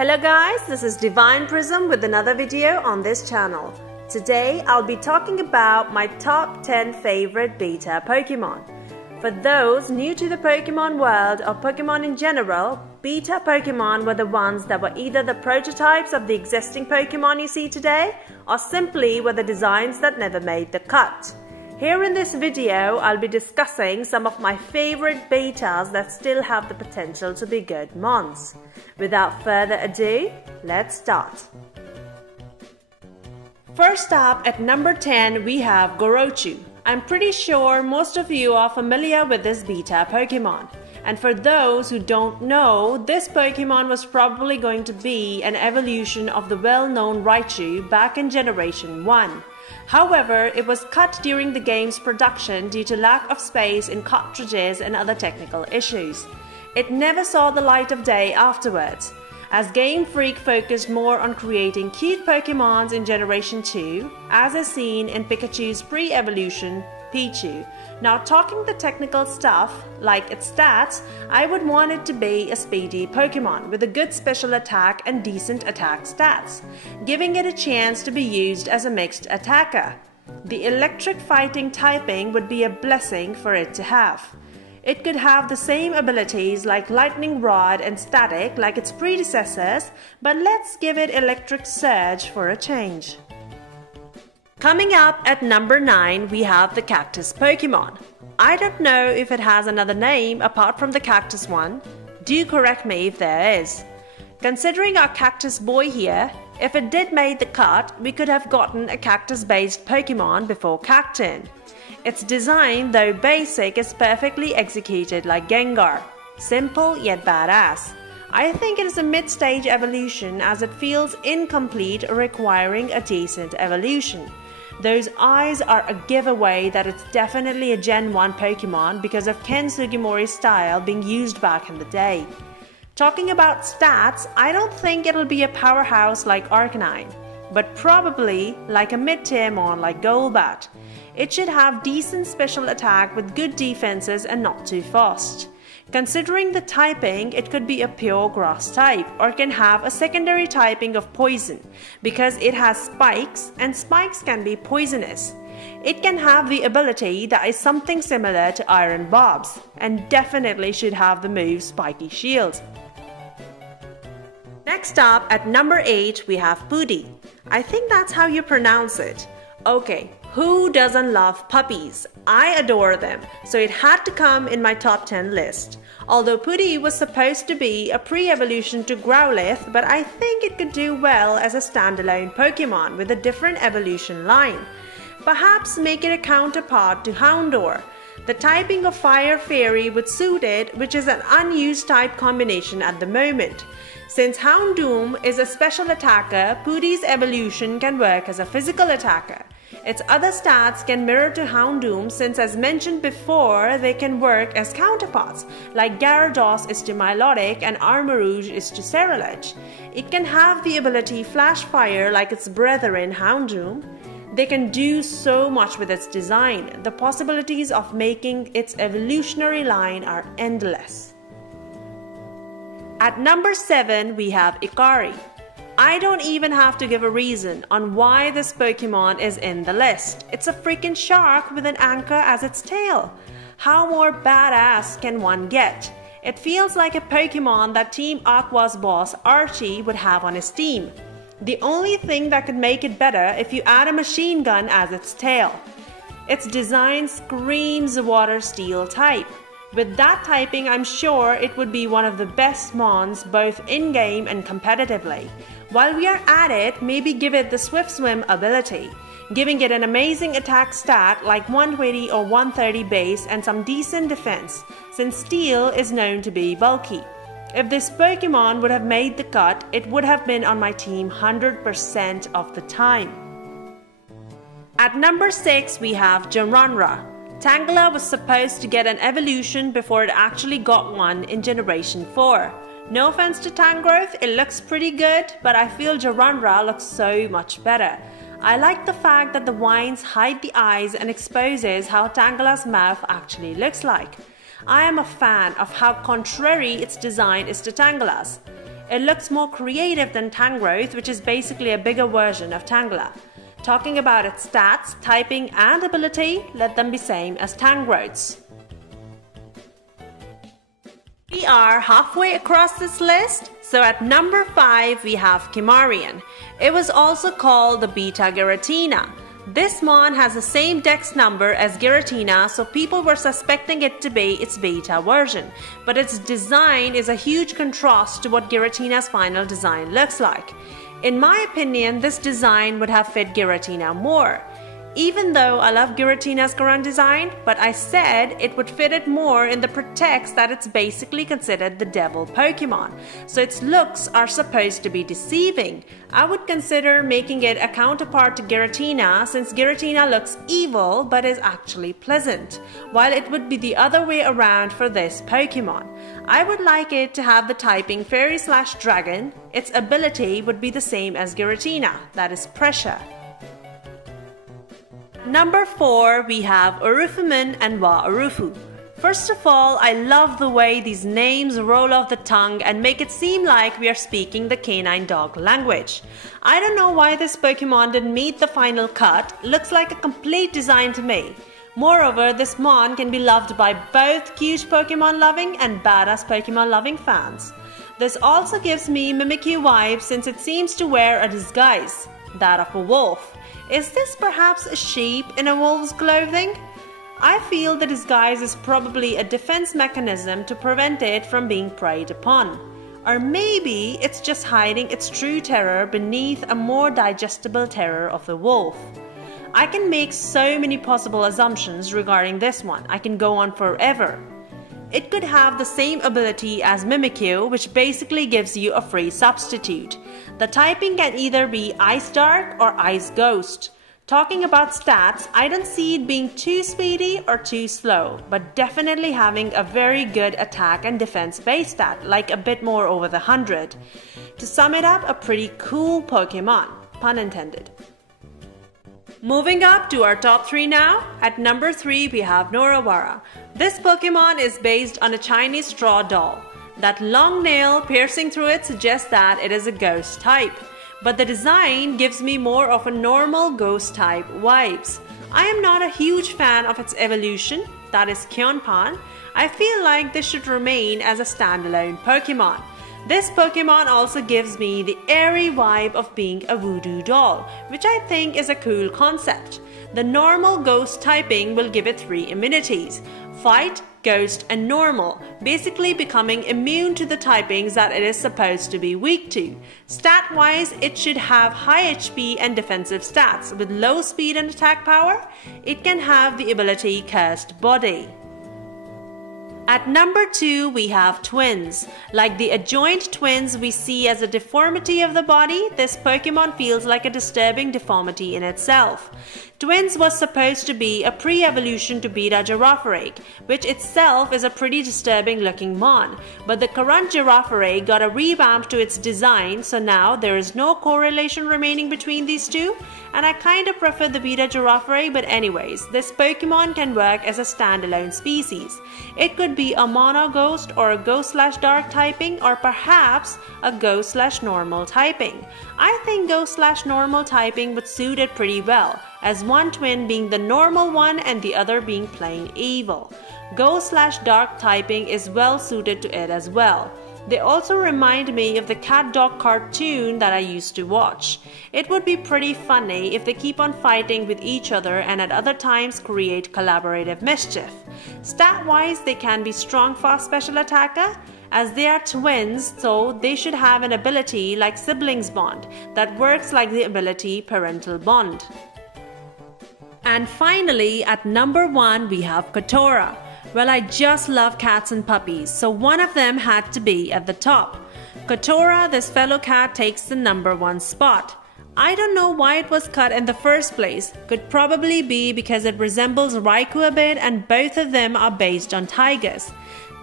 Hello guys, this is Divine Prism with another video on this channel. Today I'll be talking about my top 10 favorite beta Pokemon. For those new to the Pokemon world or Pokemon in general, beta Pokemon were the ones that were either the prototypes of the existing Pokemon you see today or simply were the designs that never made the cut. Here in this video, I'll be discussing some of my favorite betas that still have the potential to be good mons. Without further ado, let's start. First up at number 10 we have Gorochu. I'm pretty sure most of you are familiar with this beta Pokemon. And for those who don't know, this Pokemon was probably going to be an evolution of the well-known Raichu back in Generation 1. However, it was cut during the game's production due to lack of space in cartridges and other technical issues. It never saw the light of day afterwards, as Game Freak focused more on creating cute Pokemons in Generation 2, as is seen in Pikachu's pre-evolution, Pichu. Now talking the technical stuff, like its stats, I would want it to be a speedy Pokemon with a good special attack and decent attack stats, giving it a chance to be used as a mixed attacker. The electric fighting typing would be a blessing for it to have. It could have the same abilities like Lightning Rod and Static like its predecessors, but let's give it Electric Surge for a change. Coming up at number 9 we have the Cactus Pokemon. I don't know if it has another name apart from the Cactus one. Do correct me if there is. Considering our Cactus boy here, if it did make the cut, we could have gotten a cactus-based Pokemon before Cacturne. Its design, though basic, is perfectly executed like Gengar. Simple yet badass. I think it is a mid-stage evolution as it feels incomplete, requiring a decent evolution. Those eyes are a giveaway that it's definitely a Gen 1 Pokemon because of Ken Sugimori's style being used back in the day. Talking about stats, I don't think it'll be a powerhouse like Arcanine, but probably like a mid-tier mon like Golbat. It should have decent special attack with good defenses and not too fast. Considering the typing, it could be a pure grass type or can have a secondary typing of poison because it has spikes and spikes can be poisonous. It can have the ability that is something similar to Iron Barbs and definitely should have the move Spiky Shield. Next up at number 8 we have Pooty. I think that's how you pronounce it. Okay, who doesn't love puppies? I adore them, so it had to come in my top 10 list. Although Pooty was supposed to be a pre-evolution to Growlithe, but I think it could do well as a standalone Pokemon with a different evolution line. Perhaps make it a counterpart to Houndour. The typing of Fire Fairy would suit it, which is an unused type combination at the moment. Since Houndoom is a special attacker, Pooty's evolution can work as a physical attacker. Its other stats can mirror to Houndoom since, as mentioned before, they can work as counterparts, like Gyarados is to Milotic and Armarouge is to Cerulege. It can have the ability Flash Fire like its brethren Houndoom. They can do so much with its design. The possibilities of making its evolutionary line are endless. At number 7 we have Ikari. I don't even have to give a reason on why this Pokemon is in the list. It's a freaking shark with an anchor as its tail. How more badass can one get? It feels like a Pokemon that Team Aqua's boss Archie would have on his team. The only thing that could make it better if you add a machine gun as its tail. Its design screams water steel type. With that typing, I'm sure it would be one of the best mons both in-game and competitively. While we are at it, maybe give it the Swift Swim ability, giving it an amazing attack stat like 120 or 130 base and some decent defense, since steel is known to be bulky. If this Pokemon would have made the cut, it would have been on my team 100% of the time. At number 6 we have Jarunra. Tangela was supposed to get an evolution before it actually got one in Generation 4. No offense to Tangrowth, it looks pretty good, but I feel Jarunra looks so much better. I like the fact that the vines hide the eyes and exposes how Tangela's mouth actually looks like. I am a fan of how contrary its design is to Tangela's. It looks more creative than Tangrowth, which is basically a bigger version of Tangela. Talking about its stats, typing and ability, let them be same as Tangrowth's. We are halfway across this list, so at number 5 we have Kimarian. It was also called the Beta Giratina. This mon has the same dex number as Giratina, so people were suspecting it to be its beta version, but its design is a huge contrast to what Giratina's final design looks like. In my opinion, this design would have fit Giratina more. Even though I love Giratina's current design, but I said it would fit it more in the pretext that it's basically considered the devil Pokemon, so its looks are supposed to be deceiving. I would consider making it a counterpart to Giratina, since Giratina looks evil but is actually pleasant, while it would be the other way around for this Pokemon. I would like it to have the typing Fairy/Dragon. Its ability would be the same as Giratina, that is pressure. Number 4 we have Urufumin and Wa-Urufu. First of all, I love the way these names roll off the tongue and make it seem like we are speaking the canine dog language. I don't know why this Pokemon didn't meet the final cut. Looks like a complete design to me. Moreover, this mon can be loved by both cute Pokemon loving and badass Pokemon loving fans. This also gives me Mimikyu vibes since it seems to wear a disguise, that of a wolf. Is this perhaps a sheep in a wolf's clothing? I feel the disguise is probably a defense mechanism to prevent it from being preyed upon. Or maybe it's just hiding its true terror beneath a more digestible terror of the wolf. I can make so many possible assumptions regarding this one. I can go on forever. It could have the same ability as Mimikyu, which basically gives you a free substitute. The typing can either be Ice Dark or Ice Ghost. Talking about stats, I don't see it being too speedy or too slow, but definitely having a very good attack and defense base stat, like a bit more over the 100. To sum it up, a pretty cool Pokemon, pun intended. Moving up to our top 3 now, at number 3 we have Norawara. This Pokemon is based on a Chinese straw doll. That long nail piercing through it suggests that it is a ghost type, but the design gives me more of a normal ghost type vibes. I am not a huge fan of its evolution, that is Kyonpan. I feel like this should remain as a standalone Pokemon. This Pokemon also gives me the airy vibe of being a voodoo doll, which I think is a cool concept. The normal ghost typing will give it 3 immunities: Fight, Ghost and Normal, basically becoming immune to the typings that it is supposed to be weak to. Stat-wise, it should have high HP and defensive stats. With low speed and attack power, it can have the ability Cursed Body. At number 2 we have Twins. Like the adjoint twins we see as a deformity of the body, this Pokemon feels like a disturbing deformity in itself. Twins was supposed to be a pre-evolution to Beta Girafarig, which itself is a pretty disturbing looking mon, but the current Girafarig got a revamp to its design, so now there is no correlation remaining between these two, and I kinda prefer the Beta Girafarig, but anyways, this Pokemon can work as a standalone species. It could be a mono ghost or a ghost/dark typing, or perhaps a ghost/normal typing. I think ghost/normal typing would suit it pretty well, as one twin being the normal one and the other being plain evil. Ghost/dark typing is well suited to it as well. They also remind me of the cat dog cartoon that I used to watch. It would be pretty funny if they keep on fighting with each other and at other times create collaborative mischief. Stat-wise, they can be strong, fast special attacker, as they are twins, so they should have an ability like Siblings Bond that works like the ability Parental Bond. And finally, at number 1 we have Kotora. Well, I just love cats and puppies, so one of them had to be at the top. Kotora, this fellow cat, takes the number 1 spot. I don't know why it was cut in the first place. Could probably be because it resembles Raikou a bit and both of them are based on tigers.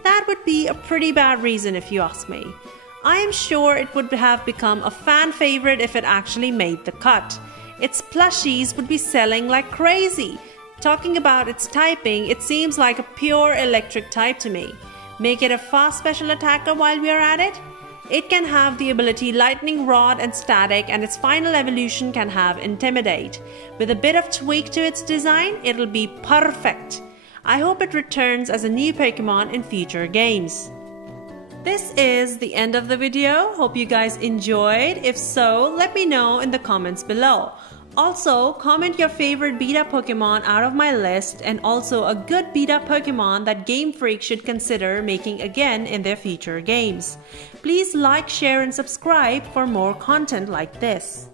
That would be a pretty bad reason if you ask me. I am sure it would have become a fan favorite if it actually made the cut. Its plushies would be selling like crazy. Talking about its typing, it seems like a pure electric type to me. Make it a fast special attacker while we are at it. It can have the ability Lightning Rod and Static, and its final evolution can have Intimidate. With a bit of tweak to its design, it'll be perfect. I hope it returns as a new Pokemon in future games. This is the end of the video. Hope you guys enjoyed. If so, let me know in the comments below. Also, comment your favorite beta Pokemon out of my list, and also a good beta Pokemon that Game Freak should consider making again in their future games. Please like, share and subscribe for more content like this.